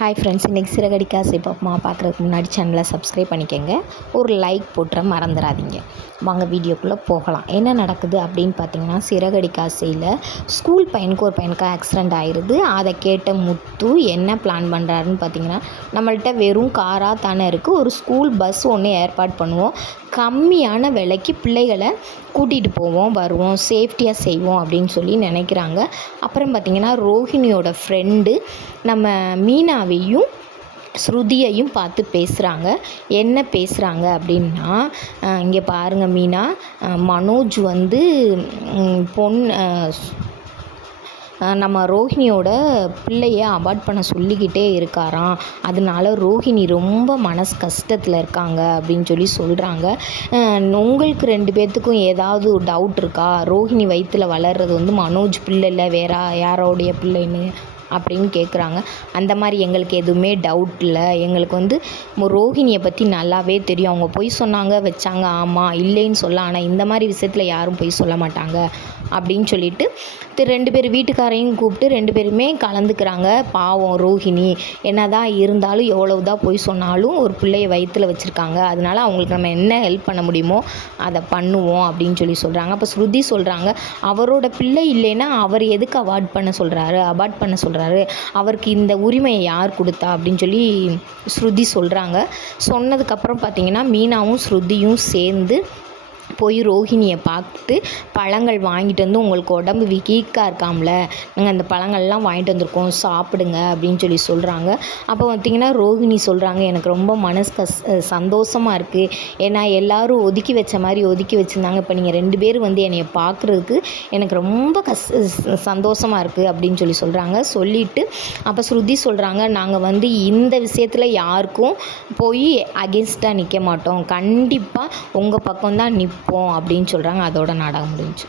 Hi friends, இன்றைக்கி சிறகடிக்க ஆசை பாப்பமா பார்க்குறதுக்கு முன்னாடி சேனலை சப்ஸ்கிரைப் பண்ணிக்கோங்க. ஒரு லைக் போட்டுற மறந்துடாதீங்க. வாங்க வீடியோக்குள்ளே போகலாம். என்ன நடக்குது அப்படின்னு பார்த்தீங்கன்னா, சிறகடிக்க ஆசையில் ஸ்கூல் பையனுக்கு ஒரு பையனுக்கு ஆக்சிடெண்ட் ஆயிடுது. அதை கேட்ட முத்து என்ன பிளான் பண்ணுறாருன்னு பார்த்தீங்கன்னா, நம்மள்கிட்ட வெறும் காராக தானே இருக்குது, ஒரு ஸ்கூல் பஸ் ஒன்று ஏற்பாடு பண்ணுவோம், கம்மியான விலைக்கு பிள்ளைகளை கூட்டிகிட்டு போவோம், வருவோம், சேஃப்டியாக செய்வோம் அப்படின்னு சொல்லி நினைக்கிறாங்க. அப்புறம் பார்த்திங்கன்னா, ரோஹிணியோட ஃப்ரெண்டு நம்ம மீனாவையும் ஸ்ருதியையும் பார்த்து பேசுகிறாங்க. என்ன பேசுகிறாங்க அப்படின்னா, இங்கே பாருங்கள் மீனா, மனோஜ் வந்து நம்ம ரோஹிணியோட பிள்ளையை அபார்ட் பண்ண சொல்லிக்கிட்டே இருக்காராம். அதனால ரோஹிணி ரொம்ப மனசு கஷ்டத்தில் இருக்காங்க அப்படின்னு சொல்லி சொல்கிறாங்க. உங்களுக்கு 2 பேர்த்துக்கும் ஏதாவது டவுட் இருக்கா? ரோஹிணி வயிற்றில் வளர்கிறது வந்து மனோஜ் பிள்ளை இல்லை, வேற யாரோடைய பிள்ளைன்னு அப்படின்னு கேட்குறாங்க. அந்த மாதிரி எங்களுக்கு எதுவுமே டவுட் இல்லை. எங்களுக்கு வந்து ரோஹிணியை பற்றி நல்லாவே தெரியும். அவங்க பொய் சொன்னாங்க வச்சாங்க, ஆமாம் இல்லைன்னு சொல்ல, ஆனால் இந்த மாதிரி விஷயத்தில் யாரும் பொய் சொல்ல மாட்டாங்க அப்படின்னு சொல்லிட்டு 2 பேர் வீட்டுக்காரையும் கூப்பிட்டு 2 பேருமே கலந்துக்கிறாங்க. பாவம் ரோஹிணி என்னதான் இருந்தாலும் எவ்வளவுதான் பொய் சொன்னாலும் ஒரு பிள்ளைய வயிற்றில் வச்சுருக்காங்க, அதனால அவங்களுக்கு நம்ம என்ன ஹெல்ப் பண்ண முடியுமோ அதை பண்ணுவோம் அப்படின்னு சொல்லி சொல்கிறாங்க. அப்போ ஸ்ருதி சொல்கிறாங்க, அவரோட பிள்ளை இல்லைன்னா அவர் எதுக்கு அபார்ட் பண்ண சொல்கிறாரு, அவருக்கு இந்த உரிமையை யார் கொடுத்தா அப்படின்னு சொல்லி ஸ்ருதி சொல்கிறாங்க. சொன்னதுக்கப்புறம் பார்த்திங்கன்னா, மீனாவும் ஸ்ருதியும் சேர்ந்து போய் ரோஹிணியை பார்த்து பழங்கள் வாங்கிட்டு வந்து, உங்களுக்கு உடம்பு வீக்காக இருக்காமல, நாங்கள் அந்த பழங்கள்லாம் வாங்கிட்டு வந்திருக்கோம், சாப்பிடுங்க அப்படின்னு சொல்லி சொல்கிறாங்க. அப்போ பார்த்திங்கன்னா ரோஹிணி சொல்கிறாங்க, எனக்கு ரொம்ப சந்தோஷமாக இருக்குது. ஏன்னா எல்லோரும் ஒதுக்கி வச்ச மாதிரி ஒதுக்கி வச்சுருந்தாங்க, இப்போ நீங்கள் 2 பேர் வந்து என்னைய பார்க்குறதுக்கு எனக்கு ரொம்ப சந்தோஷமாக இருக்குது அப்படின்னு சொல்லி சொல்கிறாங்க. சொல்லிவிட்டு அப்போ ஸ்ருதி சொல்கிறாங்க, நாங்கள் வந்து இந்த விஷயத்தில் யாருக்கும் போய் அகென்ஸ்டாக நிற்க மாட்டோம், கண்டிப்பாக உங்கள் பக்கம்தான் நிற்போம் அப்படின்னு சொல்கிறாங்க. அதோட நாடகம் முடிஞ்சு.